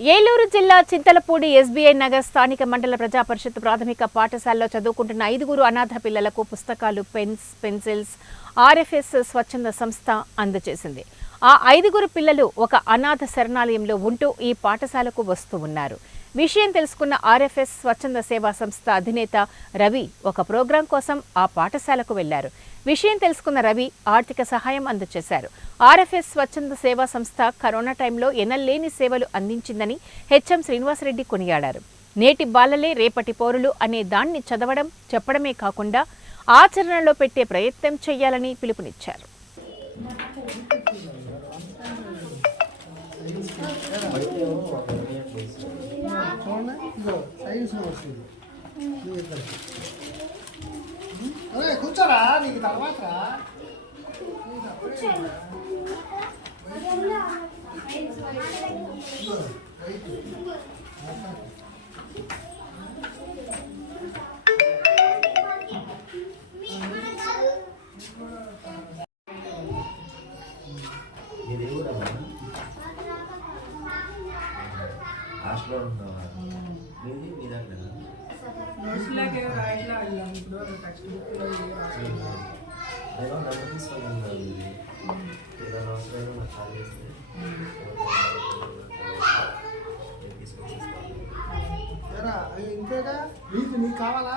ఏలూరు జిల్లా చింతలపూడి ఎస్బీఐ నగర్ స్థానిక మండల ప్రజాపరిషత్ ప్రాథమిక పాఠశాలలో చదువుకుంటున్న 5 అనాథ పిల్లలకు పుస్తకాలు, పెన్స్, పెన్సిల్స్ ఆర్ఎఫ్ఎస్ స్వచ్ఛంద సంస్థ అందజేసింది. ఆ 5 పిల్లలు ఒక అనాథ శరణాలయంలో ఉంటూ ఈ పాఠశాలకు వస్తూ ఉన్నారు. విషయం తెలుసుకున్న ఆర్ఎఫ్ఎస్ స్వచ్ఛంద సేవా సంస్థ అధినేత రవి ఒక ప్రోగ్రాం కోసం ఆ పాఠశాలకు వెళ్లారు. విషయం తెలుసుకున్న రవి ఆర్థిక సహాయం అందజేశారు. ఆర్ఎఫ్ఎస్ స్వచ్ఛంద సేవా సంస్థ కరోనా టైంలో ఎనలేని సేవలు అందించిందని హెచ్ఎం శ్రీనివాసరెడ్డి కొనియాడారు. నేటి బాలలే రేపటి పౌరులు అనే దాన్ని చదవడం, చెప్పడమే కాకుండా ఆచరణలో పెట్టే ప్రయత్నం చేయాలని పిలుపునిచ్చారు. కూర్చోరా, నీకు తర్వాత హాస్టల్లో ఉన్నావా? మీది మీ దాంట్లో నేను నెంబర్ తీసుకోగలను. ఏదైనా అవసరం నాకు కాల్ చేస్తే ఇంతేగా నీకు కావాలా?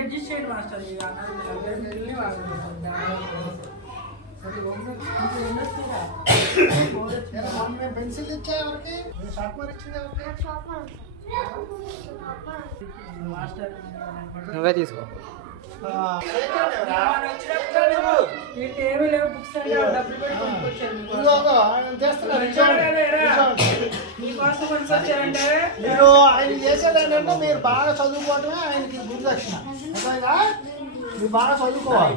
అడ్జస్ట్ చేయండి మాస్టర్. పెన్సిల్ ఇచ్చా ఎవరికి? షార్ప్నర్ ఇచ్చింది ఎవరికి? నువ్వే తీసుకో. మీరు ఆయన చేసేది ఏంటంటే మీరు బాగా చదువుకోవటమే ఆయనకి గురుదక్షిణ. మీరు బాగా చదువుకోవాలి.